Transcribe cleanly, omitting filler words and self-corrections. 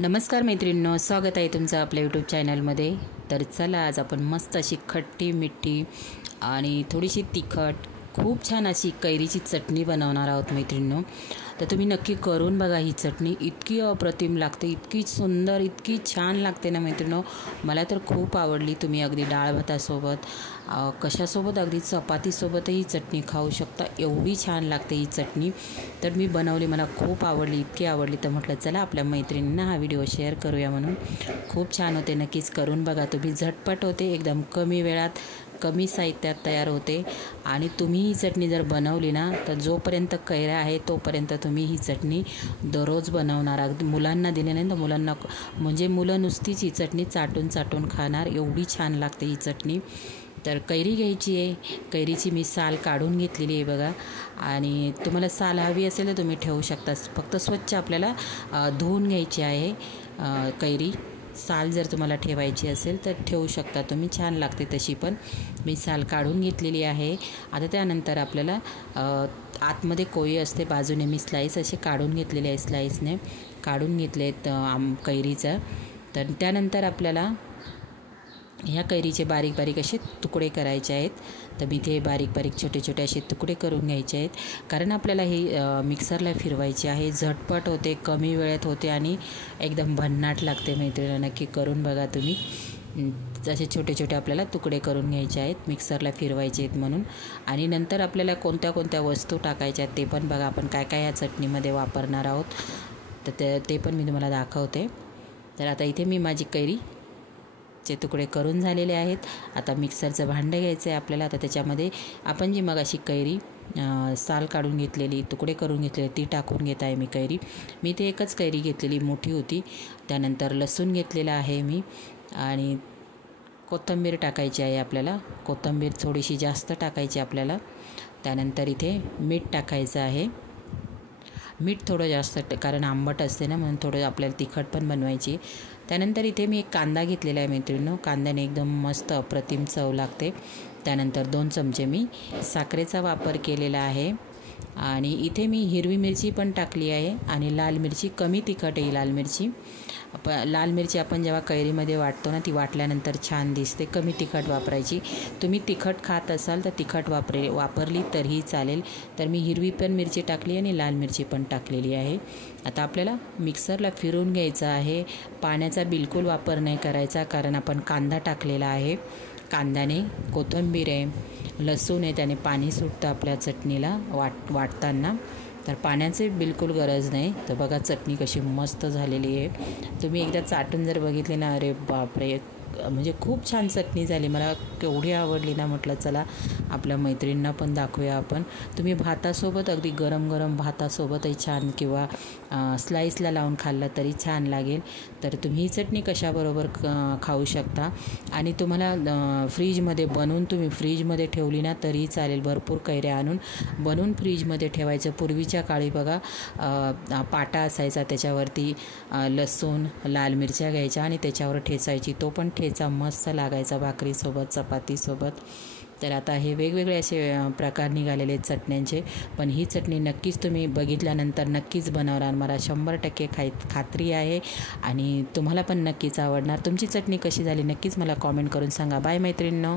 नमस्कार मैत्रिणींनो, स्वागत आहे तुमचं आपल्या यूट्यूब चॅनलमध्ये। तर चला आज आपण मस्त अशी खट्टी मिठी आणि थोडीशी तिखट खूप छान अशी कैरीची चटणी बनवणार आहोत मैत्रिणींनो। तर तुम्ही नक्की करून बघा। ही चटणी इतकी अप्रतिम लागते, इतकी सुंदर, इतकी छान लागते ना मैत्रिणींनो, मला तर खूप आवडली। तुम्ही अगदी डाळ भातासोबत कशासोबत अगदी चपातीसोबतही ही चटणी खाऊ शकता, एवढी छान लागते ही चटणी। तर मी बनवली, मला खूप आवडली, इतकी आवडली तर म्हटलं चला आपल्या मैत्रिणींना हा व्हिडिओ शेअर करूया म्हणून। खूप छान होते, नक्कीच करून बघा तुम्ही। झटपट होते, एकदम कमी वेळात कमी साहित्यात तयार होते। आणि तुम्ही ही चटणी जर बनवली ना तर जोपर्यंत कैऱ्या आहे तोपर्यंत तुम्ही ही चटणी दररोज बनवणार। अगदी मुलांना दिली नाही तर मुलांना म्हणजे मुलं नुसतीच ही चटणी चाटून चाटून खाणार, एवढी छान लागते ही चटणी। तर कैरी घ्यायची आहे, कैरीची मी साल काढून घेतलेली आहे बघा। आणि तुम्हाला साल हवी असेल तर तुम्ही ठेवू शकता, फक्त स्वच्छ आपल्याला धुवून घ्यायची आहे कैरी। साल जर तुम्हाला ठेवायची असेल तर ठेवू शकता तुम्ही, छान लागते तशी पण। मी साल काढून घेतलेली आहे। आता त्यानंतर आपल्याला आतमध्ये कोळी असते, बाजूने मी स्लाईस असे काढून घेतलेले आहे, स्लाईसने काढून घेतले आहेत कैरीचं। तर त्यानंतर आपल्याला ह्या कैरीचे बारीक बारीक असे तुकडे करायचे आहेत। तर मी ते बारीक बारीक छोटे छोटे असे तुकडे करून घ्यायचे आहेत, कारण आपल्याला हे मिक्सरला फिरवायचे आहे। झटपट होते, कमी वेळेत होते आणि एकदम भन्नाट लागते मैत्रिणी, नक्की करून बघा तुम्ही। जसे छोटे छोटे आपल्याला तुकडे करून घ्यायचे आहेत, मिक्सरला फिरवायचे आहेत म्हणून। आणि नंतर आपल्याला कोणत्या कोणत्या वस्तू टाकायच्या आहेत ते पण बघा, आपण काय काय ह्या चटणीमध्ये वापरणार आहोत तर ते पण मी तुम्हाला दाखवते। तर आता इथे मी माझी कैरीचे तुकडे करून झालेले आहेत। आता मिक्सरचं भांडं घ्यायचं आहे आपल्याला। आता त्याच्यामध्ये आपण जी मगाशी कैरी साल काढून घेतलेली, तुकडे करून घेतलेले ती टाकून घेत आहे मी कैरी। मी ते एकच कैरी घेतलेली, मोठी होती। त्यानंतर लसूण घेतलेला आहे मी, आणि कोथिंबीर टाकायची आहे आपल्याला, कोथिंबीर थोडीशी जास्त टाकायची आपल्याला। त्यानंतर इथे मीठ टाकायचं आहे, मीठ थोडं जास्त कारण आंबट असते ना, म्हणून थोडं आपल्याला तिखट पण बनवायची। त्यानंतर इथे मी एक कांदा घेतलेला आहे मैत्रिणींनो, कांद्याने एकदम मस्त अप्रतिम चव लागते। त्यानंतर 2 चमचे मी साखरेचा वापर केलेला आहे। आणि इथे मी हिरवी मिरची पण टाकली आहे, आणि लाल मिरची, कमी तिखट आहे लाल मिरची। लाल मिरची आपण जेव्हा कैरीमध्ये वाटतो ना, ती वाटल्यानंतर छान दिसते, कमी तिखट वापरायची। तुम्ही तिखट खात असाल तर तिखट वापरली तरीही चालेल। तर मी हिरवी पण मिरची टाकली आणि लाल मिरची पण टाकलेली आहे। आता आपल्याला मिक्सरला फिरून घ्यायचं आहे, पाण्याचा बिलकुल वापर नाही करायचा, कारण आपण कांदा टाकलेला आहे। कांद्याने, कोथिंबीर आहे, लसूण आहे, त्याने पाणी सुटतं आपल्या चटणीला वाटताना, तर पाण्याची बिलकुल गरज नाही। तर बघा चटणी कशी मस्त झालेली आहे, तुम्ही एकदा चाटून जर बघितली ना, अरे बापरे, म्हणजे खूप छान चटणी झाली, मला केवढी आवडली ना, म्हटलं चला आपल्या मैत्रिणींना पण दाखवूया आपण। तुम्ही भातासोबत, अगदी गरम गरम भातासोबतही छान, किंवा स्लाईसला लावून खाल्लं तरी छान लागेल। तर तुम्ही ही चटणी कशाबरोबर खाऊ शकता। आणि तुम्हाला फ्रीजमध्ये बनवून तुम्ही फ्रीजमध्ये ठेवली ना तरीही चालेल, भरपूर कैऱ्या आणून बनवून फ्रीजमध्ये ठेवायचं। पूर्वीच्या काळी बघा पाटा असायचा, त्याच्यावरती लसूण, लाल मिरच्या घ्यायच्या आणि त्याच्यावर ठेचायची, तो पण ठेचा मस्त लागायचा भाकरीसोबत, चपातीसोबत। तर आता हे वेगवेगळे असे प्रकार निघालेले आहेत चटण्यांचे, पण ही चटणी नक्कीच तुम्ही बघितल्यानंतर नक्कीच बनवणार, मला 100% खात्री आहे। आणि तुम्हाला पण नक्कीच आवडणार। तुमची चटणी कशी झाली नक्कीच मला कॉमेंट करून सांगा। बाय मैत्रिणींनो।